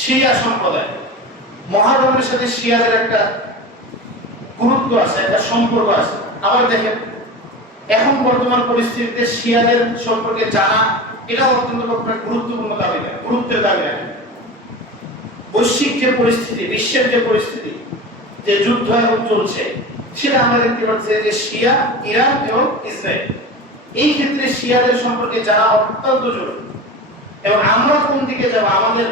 শিয়া সম্প্রদায়। মহারমের সাথে শিয়াদের একটা গুরুত্ব আছে, একটা সম্পর্ক আছে। আবার দেখেন, এখন বর্তমান পরিস্থিতিতে শিয়াদের সম্পর্কে জানা এটা অত্যন্ত গুরুত্বপূর্ণ দাবি না গুরুত্বের দাবি না বৈশ্বিক যে পরিস্থিতি, বিশ্বের যে পরিস্থিতি, যে যুদ্ধ এখন চলছে, সেটা আমরা দেখতে পাচ্ছি যে শিয়া, ইরান এবং ইসরায়েল। এই ক্ষেত্রে শিয়াদের সম্পর্কে জানা অত্যন্ত জরুরি। এবং আমরা কোন দিকে যাব, আমাদের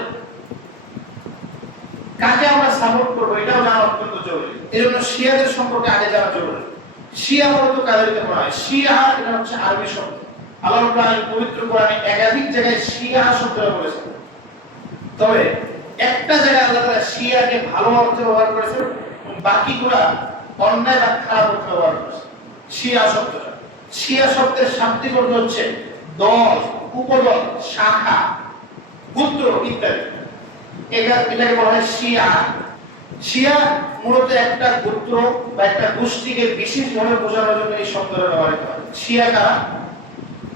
কাকে আমরা সাপোর্ট করব, এটাও জানা অত্যন্ত জরুরি। এই জন্য শিয়াদের সম্পর্কে আগে জানা জরুরি। শিয়া মূলত কাদেরকে বলা হয় শিয়া, এটা হচ্ছে আরবি শব্দ। আল্লাহ পবিত্র কোরআনে একাধিক জায়গায় শিয়া শব্দটা বলেছেন তবে একটা জায়গায় আল্লাহ তাআলা শিয়াকে ভালো অর্থে ব্যবহার করেছেন এবং বাকিগুলা অন্যায় বা খারাপ অর্থে ব্যবহার করেছেন। শিয়া শব্দটা। শিয়া শব্দের শাব্দিক অর্থ হচ্ছে দল, উপদল, শাখা, গোত্র ইত্যাদি। এটা এটাকে বলা হয় শিয়া। শিয়া মূলত একটা গোত্র বা একটা গোষ্ঠীকে বিশেষভাবে বোঝানোর জন্য এই শব্দটা ব্যবহৃত হয়। শিয়া কারা?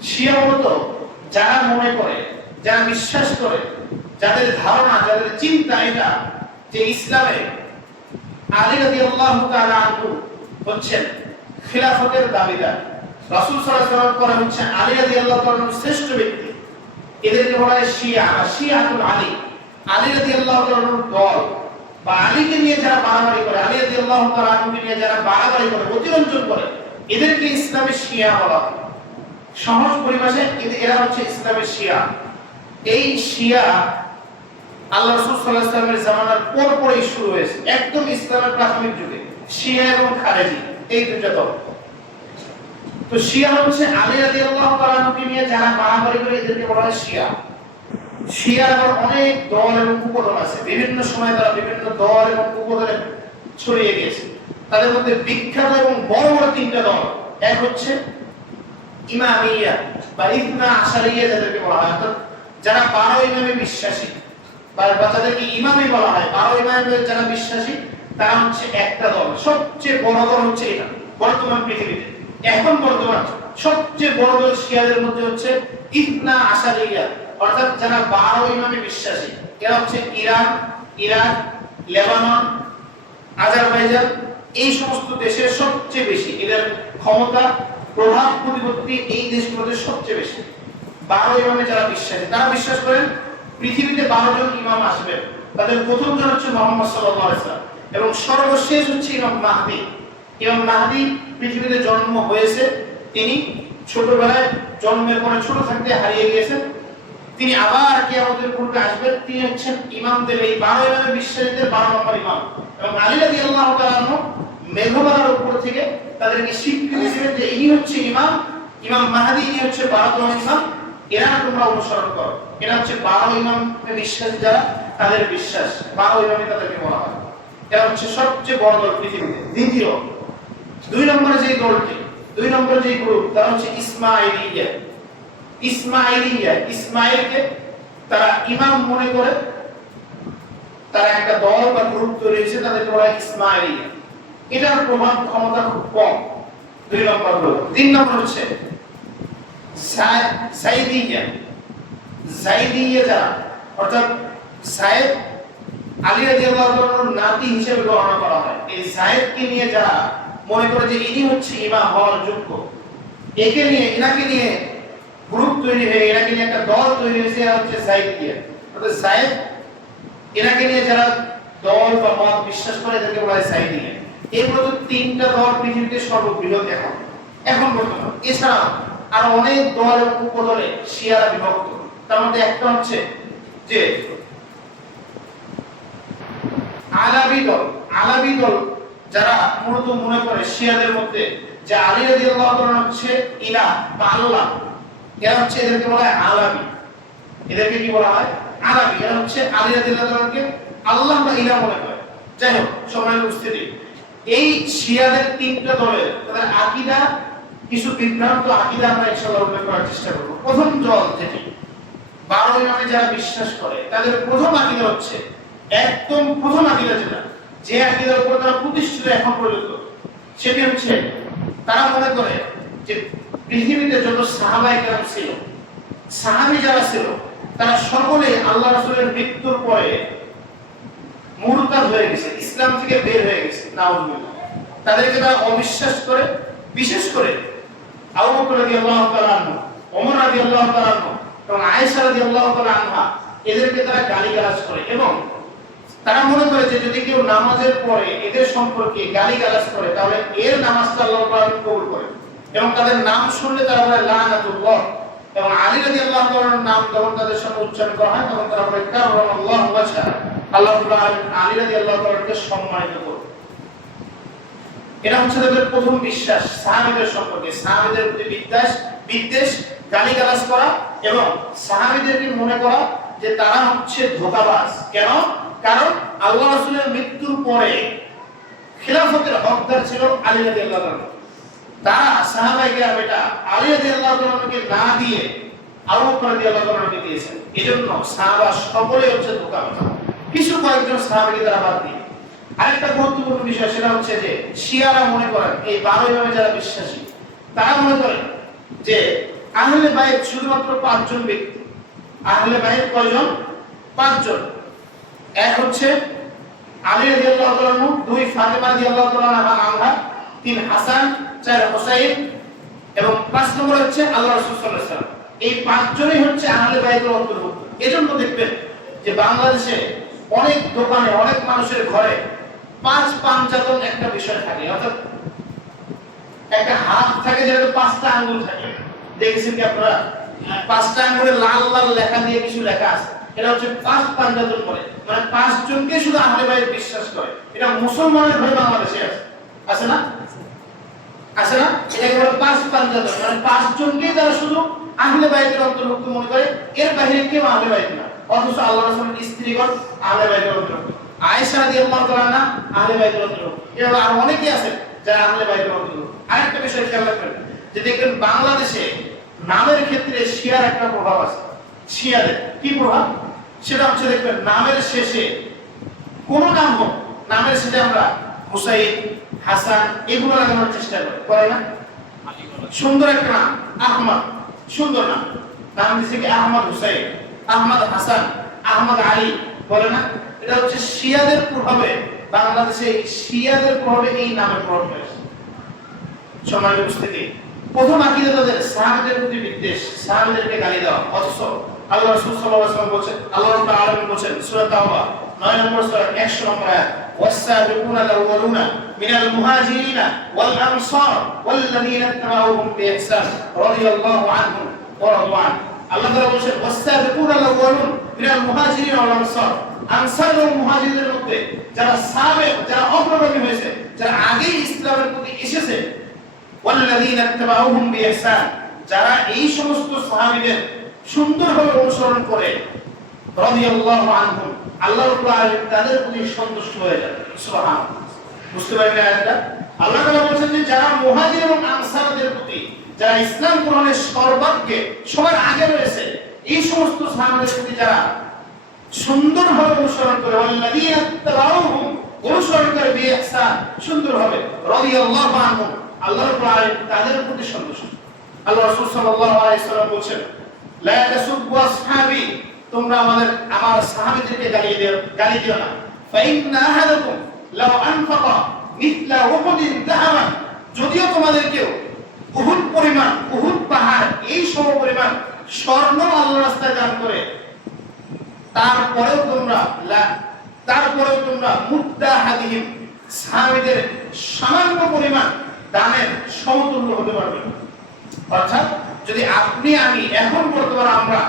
শিয়া মূলত যারা মনে করে, যারা বিশ্বাস করে, যাদের ধারণা, যাদের চিন্তা এটা যে ইসলামে আলী তাআলা আনহু হচ্ছেন খিলাফতের দাবিদার। রাসূল পরে হচ্ছে আলী তাআলা আনহু শ্রেষ্ঠ ব্যক্তি। এদেরকে বলা হয় শিয়া। শিয়াতুল আলী আলী রাদিয়াল্লাহু তাআলা দল বা আলীকে নিয়ে যারা বাড়াবাড়ি করে, আলী রাদিয়াল্লাহু তাআলা আনহুকে নিয়ে যারা বাড়াবাড়ি করে অতিরঞ্জন করে, এদেরকে ইসলামের শিয়া বলা সহজ পরিভাষায় এরা হচ্ছে ইসলামের শিয়া। এই শিয়া আল্লাহ রাসূল আলাইহি জামানার পর পরই শুরু হয়েছে। একদম ইসলামের প্রাথমিক যুগে। শিয়া এবং খারেজি, এই দুটো দল। তো শিয়া হচ্ছে আলী তাআলা আনহুকে নিয়ে যারা বাড়াবাড়ি করে, এদেরকে বলা হয় শিয়া। শিয়ার অনেক দল এবং উপদল আছে। বিভিন্ন সময় তারা বিভিন্ন দল এবং উপদলে ছড়িয়ে গিয়েছে। তাদের মধ্যে বিখ্যাত এবং বড় বড় তিনটা দল। এক হচ্ছে ইমামিয়া বা ইবনা আশারিয়া যাদেরকে বলা হয়। অর্থাৎ যারা বারো ইমামে বিশ্বাসী বা বা তাদেরকে ইমামে বলা হয়। বারো ইমামে যারা বিশ্বাসী, তারা হচ্ছে একটা দল। সবচেয়ে বড় দল হচ্ছে এটা, বর্তমান পৃথিবীতে। এখন বর্তমান সবচেয়ে বড় দল শিয়াদের মধ্যে হচ্ছে ইবনা আশারিয়া। অর্থাৎ যারা বারো ইমামে বিশ্বাসী, এরা হচ্ছে ইরান, ইরাক, লেবানন, আজারবাইজান, এই সমস্ত দেশের সবচেয়ে বেশি, এদের ক্ষমতা, প্রভাব, প্রতিপত্তি এই দেশগুলোতে সবচেয়ে বেশি। বারো ইমামে যারা বিশ্বাসী, তারা বিশ্বাস করেন পৃথিবীতে বারো জন ইমাম আসবেন। তাদের প্রথম জন হচ্ছে মোহাম্মদ সাল্লাম এবং সর্বশেষ হচ্ছে ইমাম মাহদি। ইমাম মাহদি পৃথিবীতে জন্ম হয়েছে। তিনি ছোটবেলায় জন্মের পরে ছোট থাকতে হারিয়ে গিয়েছেন। তিনি আবার কিয়ামতের পূর্বে আসবেন। তিনি হচ্ছেন ইমামদের এই বারো ইমামের বিশ্বাসীদের বারো নম্বর ইমাম। এবং আলী রাদি আল্লাহ তাআলা মেঘমালার উপর থেকে তাদেরকে স্বীকৃতি দিবেন যে ইনি হচ্ছে ইমাম ইমাম মাহাদি ইনি হচ্ছে বারোতম ইমাম। এরা তোমরা অনুসরণ করো। এরা হচ্ছে বারো ইমাম বিশ্বাস যারা, তাদের বিশ্বাস। বারো ইমামে তাদেরকে বলা হয়। এরা হচ্ছে সবচেয়ে বড় দল পৃথিবীতে। দ্বিতীয়, দুই নম্বরে যে দলটি, দুই নম্বরে যে গ্রুপ তারা হচ্ছে ইসমাইলিয়া ইসমাইলিয়া, ইসমাইলকে তারা ইমাম মনে করে, তারা একটা দল বা গ্রুপ তৈরি হয়েছে বলা ইসমাইলিয়া। এটার প্রভাব ক্ষমতা খুব কম। দুই নম্বর তিন নম্বর হচ্ছে সাইদিয়া। সাইদিয়া যারা, অর্থাৎ সাইদ আলী রাদিয়াল্লাহু নাতি হিসেবে গণনা করা হয়। এই সাইদকে নিয়ে যারা মনে করে যে ইনি হচ্ছে ইমাম হওয়ার যোগ্য, একে নিয়ে, এনাকে নিয়ে গ্রুপ তৈরি হয়ে এনাকে নিয়ে একটা দল তৈরি হয়েছে, এরা হচ্ছে সাইদিয়া অর্থাৎ সাইদ এনাকে নিয়ে যারা দল বা মত বিশ্বাস করে, এদেরকে বলা হয় সাইদিয়া এগুলো তো তিনটা দল পৃথিবীতে সর্ববৃহৎ এখন। এখন বর্তমান। এছাড়া আর অনেক দল এবং উপদলে শিয়ারা বিভক্ত। তার মধ্যে একটা হচ্ছে যে আলাবি দল। আলাবি দল যারা মূলত মনে করে শিয়াদের মধ্যে যে আলী রাদিয়াল্লাহু তাআলা হচ্ছে ইলাহ বা আল্লাহ। এরা হচ্ছে এদেরকে বলা হয় আলাবি। এদেরকে কি বলা হয়? আলাবি। এরা হচ্ছে আলী রাদিয়াল্লাহু তাআলাকে আল্লাহ বা ইলাহ মনে করে। যাই হোক সময়ের উপস্থিতি এই শিয়াদের তিনটা দলের, তাদের আকীদা, কিছু বিভ্রান্ত আকীদা আমরা ইনশাআল্লাহ উল্লেখ করার চেষ্টা করব। প্রথম দল যেটি, বারো ইমামে যারা বিশ্বাস করে, তাদের প্রথম আকীদা হচ্ছে, একদম প্রথম আকীদা যেটা, যে আকীদার উপর তারা প্রতিষ্ঠিত এখন পর্যন্ত, সেটি হচ্ছে, তারা মনে করে যে পৃথিবীতে যত সাহাবাই ছিল, সাহাবি যারা ছিল, তারা আল্লাহ রাসূলের মৃত্যুর পরে হয়ে গেছে, ইসলাম থেকে বের হয়ে গেছে তাদেরকে তারা অবিশ্বাস করে, বিশেষ করে এবং তারা মনে করে যে যদি কেউ নামাজের পরে এদের সম্পর্কে গালিগালাজ করে, তাহলে এর নামাজটা আল্লাহ করে। এবং তাদের নাম শুনলে তারা বলে এবং আলী রাদিয়াল্লাহু তাআলার নাম যখন তাদের উচ্চারণ করা হয়, তখন তারা বলে ওয়াজহা। আল্লাহ আলামিন আলী রাদিয়াল্লাহু তাআলাকে সম্মানিত করে এটা হচ্ছে তাদের প্রথম বিশ্বাস, সাহাবীদের সম্পর্কে। সাহাবীদের প্রতি বিদ্বেষ বিদ্বেষ, গালিগালাজ করা এবং সাহাবীদেরকে মনে করা যে তারা হচ্ছে ধোঁকাবাজ। কেন? কারণ আল্লাহ রাসূলের মৃত্যুর পরে খিলাফতের হকদার ছিল আলী তাআলা। তারা মনে করেন যারা বিশ্বাসী, তারা মনে করেন যে আহলে বাইত শুধুমাত্র পাঁচজন ব্যক্তি। আহলে বাইত কয়জন? পাঁচজন। এক হচ্ছে আলী রাদিয়াল্লাহু দুই ফাতেমা রাদিয়াল্লাহু তাআলা তিন হাসান, চার হুসাইন এবং পাঁচ নম্বর হচ্ছে আল্লাহ রাসূল সাল্লাল্লাহু আলাইহি ওয়াসাল্লাম। এই পাঁচজনই হচ্ছে আহলে অন্তর্ভুক্ত। এজন্য দেখবেন যে বাংলাদেশে অনেক দোকানে, অনেক মানুষের ঘরে পাঁচ পাঞ্চাতন একটা বিষয় থাকে। অর্থাৎ একটা হাত থাকে যেটা পাঁচটা আঙ্গুল থাকে। দেখেছেন কি আপনারা? পাঁচটা আঙ্গুলে লাল লাল লেখা দিয়ে কিছু লেখা আছে। এটা হচ্ছে পাঁচ পাঞ্জাতন করে মানে জনকে শুধু আহলে বিশ্বাস করে। এটা মুসলমানের হয়ে বাংলাদেশে আছে। আছে না? আছে না? এটাকে বলে পাঁচ পাঞ্জাতন মানে পাঁচ জনকে তারা শুধু আহলে বাইতের অন্তর্ভুক্ত মনে করে। এর বাইরে কেউ আহলে বাইত না। অথচ আল্লাহ রাসূলের স্ত্রীগণ আহলে বাইতের অন্তর্ভুক্ত। আয়েশা রাদিয়াল্লাহু তাআলা আহলে বাইতের অন্তর্ভুক্ত। এভাবে আর অনেকেই আছে যারা আহলে বাইতের অন্তর্ভুক্ত। আরেকটা বিষয় খেয়াল রাখবেন, যে দেখবেন বাংলাদেশে নামের ক্ষেত্রে শিয়ার একটা প্রভাব আছে। শিয়াদের কি প্রভাব? সেটা হচ্ছে দেখবেন নামের শেষে কোন নাম হোক, নামের শেষে আমরা হুসাইন হাসান, এগুলো লাগানোর চেষ্টা করি। করে না? সুন্দর একটা নাম, আহমদ। সুন্দর নাম। নাম দিচ্ছে কি আহমদ হুসাইন, আহমদ হাসান, আহমদ আলী। বলে না? এটা হচ্ছে শিয়াদের প্রভাবে, বাংলাদেশে শিয়াদের প্রভাবে এই নামের প্রভাব হয়েছে সম্মানিত উপস্থিতি, প্রথম আকীদা তাদের, সাহাবীদের প্রতি বিদ্বেষ, সাহাবীদেরকে গালি দেওয়া। অথচ আল্লাহ রাসূল ওয়াসাল্লাম বলেছেন, আল্লাহ আলামিন বলেছেন, সূরা তাওবা 9 নম্বর সূরা 100 নম্বর আয়াত। والسابقون الأولون من المهاجرين والأنصار والذين اتبعوهم بإحسان رضي الله عنهم ورضوا عنه আল্লাহ তাআলা বলেছেন والسابقون الأولون من المهاجرين والأنصار আনসার এবং মুহাজিরদের মধ্যে যারা সাবেক যারা অগ্রগামী হয়েছে যারা আগেই ইসলামের প্রতি এসেছে ওয়াল্লাযীনা ইত্তাবাউহুম বিইহসান যারা এই সমস্ত সাহাবীদের সুন্দরভাবে অনুসরণ করে রাদিয়াল্লাহু আনহুম। আল্লাহ রাব্বুল আলামিন তাদের সুন্দরভাবে তাদের প্রতি সন্তুষ্ট। আল্লাহ রাসূল সাল্লাল্লাহু তোমরা আমাদের, আমার সাহাবীদেরকে গালি দিও গালি দিও না ফাইন্না আহাদাকুম লাউ আনফাকা মিথলা উহুদিন যাহাবান যদিও তোমাদের কেউ উহুদ পরিমাণ, উহুদ পাহাড়, এই সম পরিমাণ স্বর্ণ আল্লাহর রাস্তায় দান করে, তারপরেও তোমরা তারপরেও তোমরা মুদ্দা হাদিহিম, সাহাবীদের সামান্য পরিমাণ দানের সমতুল্য হতে পারবে। অর্থাৎ যদি আপনি, আমি, এখন বর্তমানে আমরা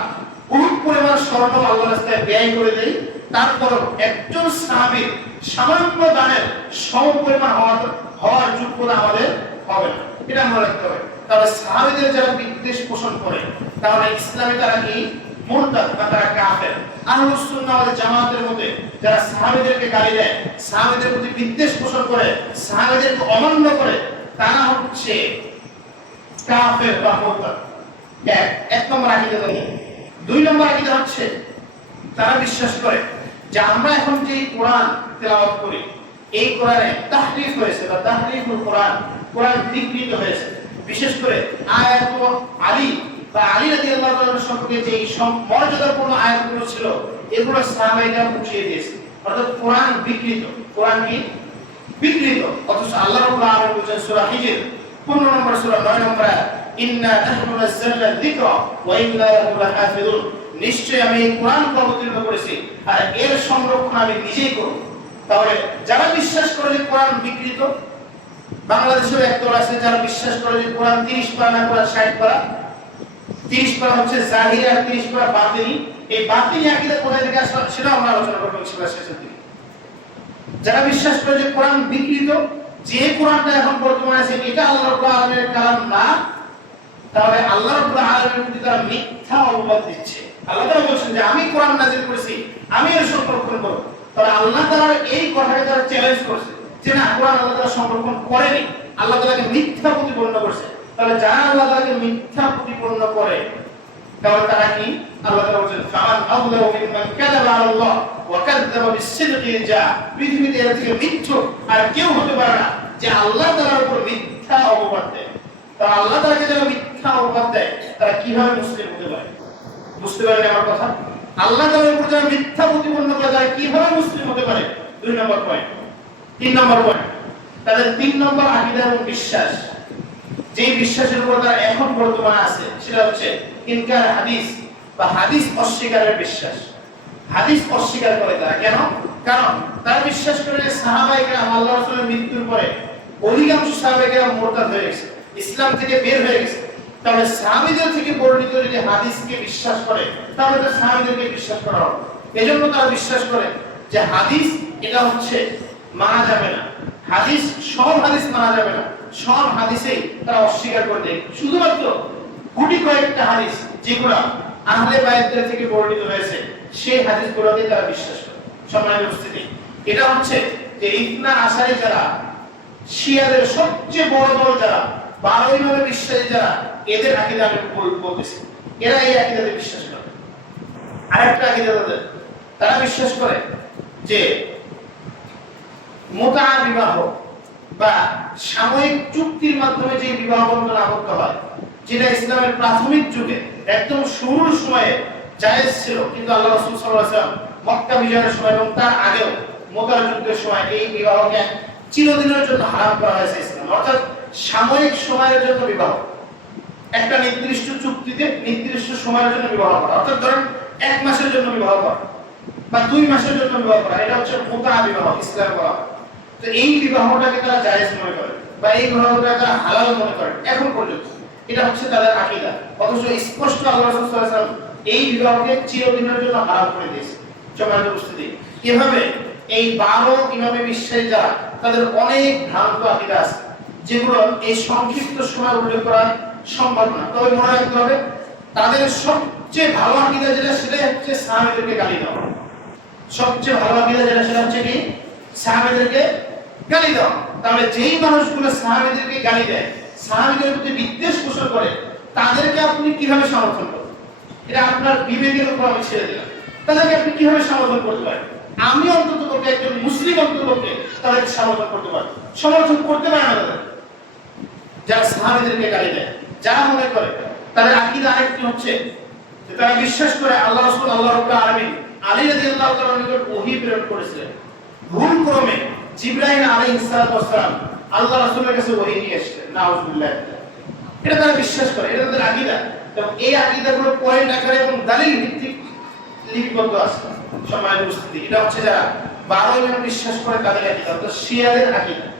বহুত পরিমাণ স্বর্ণ আল্লাহ রাস্তায় ব্যয় করে দেই। তারপরও একজন সাহাবীর সামান্য দানের সম পরিমাণ হওয়ার হওয়ার যোগ্যতা আমাদের হবে না। এটা মনে রাখতে হবে। তাহলে সাহাবীদের যারা বিদ্বেষ পোষণ করে, তাহলে ইসলামে তারা কি? মুরতাদ বা তারা কাফের। সুন্নাহ জামাতের মধ্যে যারা গালি দেয় প্রতি বিদ্বেষ পোষণ করে অমান্য করে, তারা হচ্ছে কাফের বা মুরতাদ। এক এক নম্বর আকীদা দুই নম্বর আকীদা হচ্ছে, তারা বিশ্বাস করে যে আমরা এখন যে কোরআন তেলাওয়াত করি, এই কোরআনে তাহরিফ হয়েছে বা তাহরিফুল কোরআন কোরআন বিকৃত হয়েছে। বিশেষ করে আয়াত আলী বা আলী রাদিয়াল্লাহু তাআলা সম্পর্কে যে মর্যাদাপূর্ণ আয়াতগুলো ছিল, এগুলো সাহাবাইরা উঠিয়ে দিয়েছে। অর্থাৎ কোরআন বিকৃত। কোরআন কি? বিকৃত। অথচ আল্লাহ রাব্বুল আলামিন বলেছেন সূরা হিজর 15 নম্বর সূরা 9 নম্বর আয়াত। ইন্না নিশ্চয়ই আমি অবতীর্ণ করেছি। আর এর সংরক্ষণ আমি নিজেই করব। তাহলে যারা বিশ্বাস করে যে কোরআন বিকৃত, বাংলাদেশেও একদল আছে যারা বিশ্বাস করে যে কোরআন 30 পারা না কোরআন 60 পারা। 30 পারা হচ্ছে আর 30 পারা বাতিনি এই বাতিনি কোথায় থেকে আমরা আলোচনা করব শেষের দিকে। যারা বিশ্বাস করে যে কোরআন বিকৃত, যে কোরআনটা এখন বর্তমানে আছে, এটা আল্লাহ রাব্বুল কালাম না। তাহলে আল্লাহ মিথ্যা অপবাদ দিচ্ছে। আল্লাহ তাআলা বলছেন যে, আমি কোরআন নাযিল করেছি, আমি এর সংরক্ষণ করব। তাহলে আল্লাহ তাআলা এই কথাকে তারা চ্যালেঞ্জ করছে যে, না, কোরআন আল্লাহ তাআলা সংরক্ষণ করেনি। আল্লাহ তাআলাকে মিথ্যা প্রতিপন্ন করছে। তাহলে যারা আল্লাহ তাআলাকে মিথ্যা প্রতিপন্ন করে, তাহলে তারা কি? আল্লাহ আল্লাহ অপবাদ দেয়, তারা কীভাবে মুসলিম হতে পারে? বুঝতে পারেন আমার কথা? আল্লাহ উপর যারা মিথ্যা প্রতিপন্ন করে, তারা কীভাবে মুসলিম হতে পারে? দুই নম্বর পয়েন্ট তিন নম্বর পয়েন্ট তাদের তিন নম্বর আকীদা এবং বিশ্বাস। যে বিশ্বাসের উপর তারা এখন বর্তমানে আছে, সেটা হচ্ছে ইনকার হাদিস বা হাদিস অস্বীকারের বিশ্বাস। হাদিস অস্বীকার করে তারা। কেন? কারণ তারা বিশ্বাস করে যে কেরাম আল্লাহ মৃত্যুর পরে অধিকাংশ কেরাম মুরতাদ হয়ে গেছে। ইসলাম থেকে বের হয়ে গেছে। তাহলে সাহাবীদের থেকে বর্ণিত যদি হাদিসকে বিশ্বাস করে, তাহলে তো সাহাবীদেরকে বিশ্বাস করা হবে। এজন্য তারা বিশ্বাস করে যে হাদিস, এটা হচ্ছে মানা যাবে না। হাদিস, সব হাদিস মানা যাবে না। সব হাদিসেই তারা অস্বীকার করে দেয় শুধুমাত্র গুটি কয়েকটা হাদিস যেগুলো আহলে বাইতদের থেকে বর্ণিত হয়েছে, সেই হাদিসগুলোকে তারা বিশ্বাস করে। সম্মানিত উপস্থিতি, এটা হচ্ছে যে ইতনা আসারি যারা, শিয়াদের সবচেয়ে বড় দল যারা বারো ইমামে বিশ্বাসী যারা এদের আকিদা আমি বলতেছি। এরা এই আকিদাতে বিশ্বাস করে। আরেকটা আকিদা তাদের। তারা বিশ্বাস করে যে মোতা বিবাহ বা সাময়িক চুক্তির মাধ্যমে যে বিবাহ বন্ধন আবদ্ধ হয়, যেটা ইসলামের প্রাথমিক যুগে একদম শুরুর সময়ে জায়েজ ছিল, কিন্তু আল্লাহ রাসূল আলাইহি মক্কা বিজয়ের সময় এবং তার আগেও মোতার যুদ্ধের সময় এই বিবাহকে চিরদিনের জন্য হারাম করা হয়েছে ইসলাম। অর্থাৎ সাময়িক সময়ের জন্য বিবাহ। একটা নির্দিষ্ট চুক্তিতে নির্দিষ্ট সময়ের জন্য বিবাহ করা। অর্থাৎ ধরেন এক মাসের জন্য বিবাহ করা বা দুই মাসের জন্য বিবাহ করা। এটা হচ্ছে মোতা বিবাহ, ইসলাম বলা তো এই বিবাহটাকে তারা জায়েজ মনে করে বা এই বিবাহটাকে তারা হালাল মনে করে এখন পর্যন্ত। এটা হচ্ছে তাদের আকীদা। অথচ স্পষ্ট আল্লাহ এই বিবাহকে চিরদিনের জন্য হারাম করে দিয়েছে। সম্মানিত উপস্থিতি এভাবে এই বারো ইমামে বিশ্বাসী যারা, তাদের অনেক ভ্রান্ত আকীদা আছে, যেগুলো এই সংক্ষিপ্ত সময় উল্লেখ করা তাহলে যেই মানুষগুলো সাহাবীদেরকে গালি দেয় সাহাবীদের প্রতি বিদ্বেষ পোষণ করে, তাদেরকে আপনি কীভাবে সমর্থন করবেন? এটা আপনার বিবেকের উপর আমি ছেড়ে দিলাম। তাদেরকে আপনি কীভাবে সমর্থন করতে পারেন? আমি অন্তত পক্ষে একজন মুসলিম অন্তত পক্ষে তাদেরকে সমর্থন করতে পারি। সমর্থন করতে পারে না তাদের। যারা সাহাবীদেরকে গালি দেয় যারা মনে করে, তাদের আকীদা আরেকটি হচ্ছে যে তারা বিশ্বাস করে আল্লাহ রাসূল আল্লাহ রাব্বুল আলামিন আলী তাআলার নিকট ওহী প্রেরণ করেছিলেন। ভুল ক্রমে আলাইহিস সালাতু আল্লাহ রাসূলের কাছে ওহী নিয়ে এসেছিলেন। নাউজুবিল্লাহ। এটা তারা বিশ্বাস করে, এটা তাদের আকীদা। এবং এই আকীদাগুলো পয়েন্ট আকারে এবং দলিল ভিত্তিক লিপিবদ্ধ আছে। সময়ের উপস্থিতি, এটা হচ্ছে যারা বারো ইমাম বিশ্বাস করে তাদের আকীদা, অর্থাৎ শিয়াদের আকীদা।